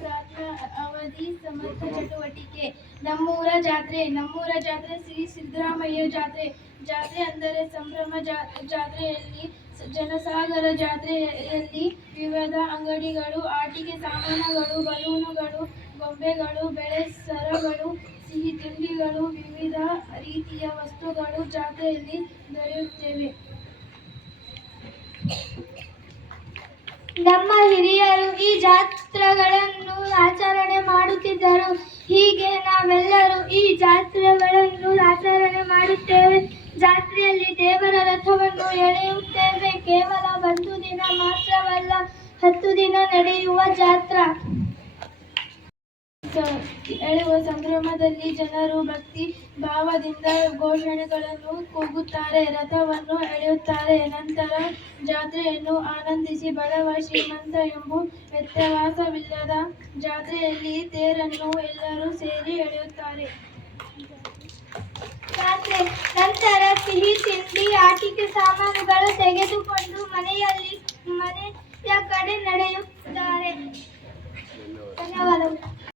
ಪ್ರಾರ್ಥನಾ ಅವಧಿ ಸಮರ್ಥ ಚಟುವಟಿಕೆ. ನಮ್ಮೂರ ಜಾತ್ರೆ. ನಮ್ಮೂರ ಜಾತ್ರೆ ಶ್ರೀ ಸಿದ್ದರಾಮಯ್ಯ ಜಾತ್ರೆ. ಜಾತ್ರೆ ಅಂದರೆ ಸಂಭ್ರಮ. ಜಾತ್ರೆಯಲ್ಲಿ ಜನಸಾಗರ. ಜಾತ್ರೆಯಲ್ಲಿ ವಿವಿಧ ಅಂಗಡಿಗಳು, ಆಟಿಕೆ ಸಾಮಾನುಗಳು, ಬಲೂನುಗಳು, ಗೊಂಬೆಗಳು, ಬೆಳೆ ಸರಗಳು, ಸಿಹಿ ತಿಂಡಿಗಳು, ವಿವಿಧ ರೀತಿಯ ವಸ್ತುಗಳು ಜಾತ್ರೆಯಲ್ಲಿ ದೊರೆಯುತ್ತವೆ. ನಮ್ಮ ಹಿರಿಯರು ಈ ಜಾತ್ರೆಗಳನ್ನು ಆಚರಣೆ ಮಾಡುತ್ತಿದ್ದರು. ಹೀಗೆ ನಾವೆಲ್ಲರೂ ಈ ಜಾತ್ರೆಗಳನ್ನು ಆಚರಣೆ ಮಾಡುತ್ತೇವೆ. ಜಾತ್ರೆಯಲ್ಲಿ ದೇವರ ರಥವನ್ನು ಎಳೆಯುತ್ತೇವೆ. ಕೇವಲ 1 ದಿನ ಮಾತ್ರವಲ್ಲ, 10 ದಿನ ನಡೆಯುವ ಜಾತ್ರಾ ಎಳೆಯುವ ಸಂಭ್ರಮದಲ್ಲಿ ಜನರು ಭಕ್ತಿ ಭಾವದಿಂದ ಘೋಷಣೆಗಳನ್ನು ಕೂಗುತ್ತಾರೆ, ರಥವನ್ನು ಎಳೆಯುತ್ತಾರೆ. ನಂತರ ಜಾತ್ರೆಯನ್ನು ಆನಂದಿಸಿ ಬಡವ ಶ್ರೀಮಂತ ಎಂಬ ವ್ಯತ್ಯಾಸವಿಲ್ಲದ ಜಾತ್ರೆಯಲ್ಲಿ ತೇರನ್ನು ಎಲ್ಲರೂ ಸೇರಿ ಎಳೆಯುತ್ತಾರೆ. ನಂತರ ಸಿಹಿ ತಿಂಡಿ, ಆಟಿಕೆ ಸಾಮಾನುಗಳು ತೆಗೆದುಕೊಂಡು ಮನೆಯಲ್ಲಿ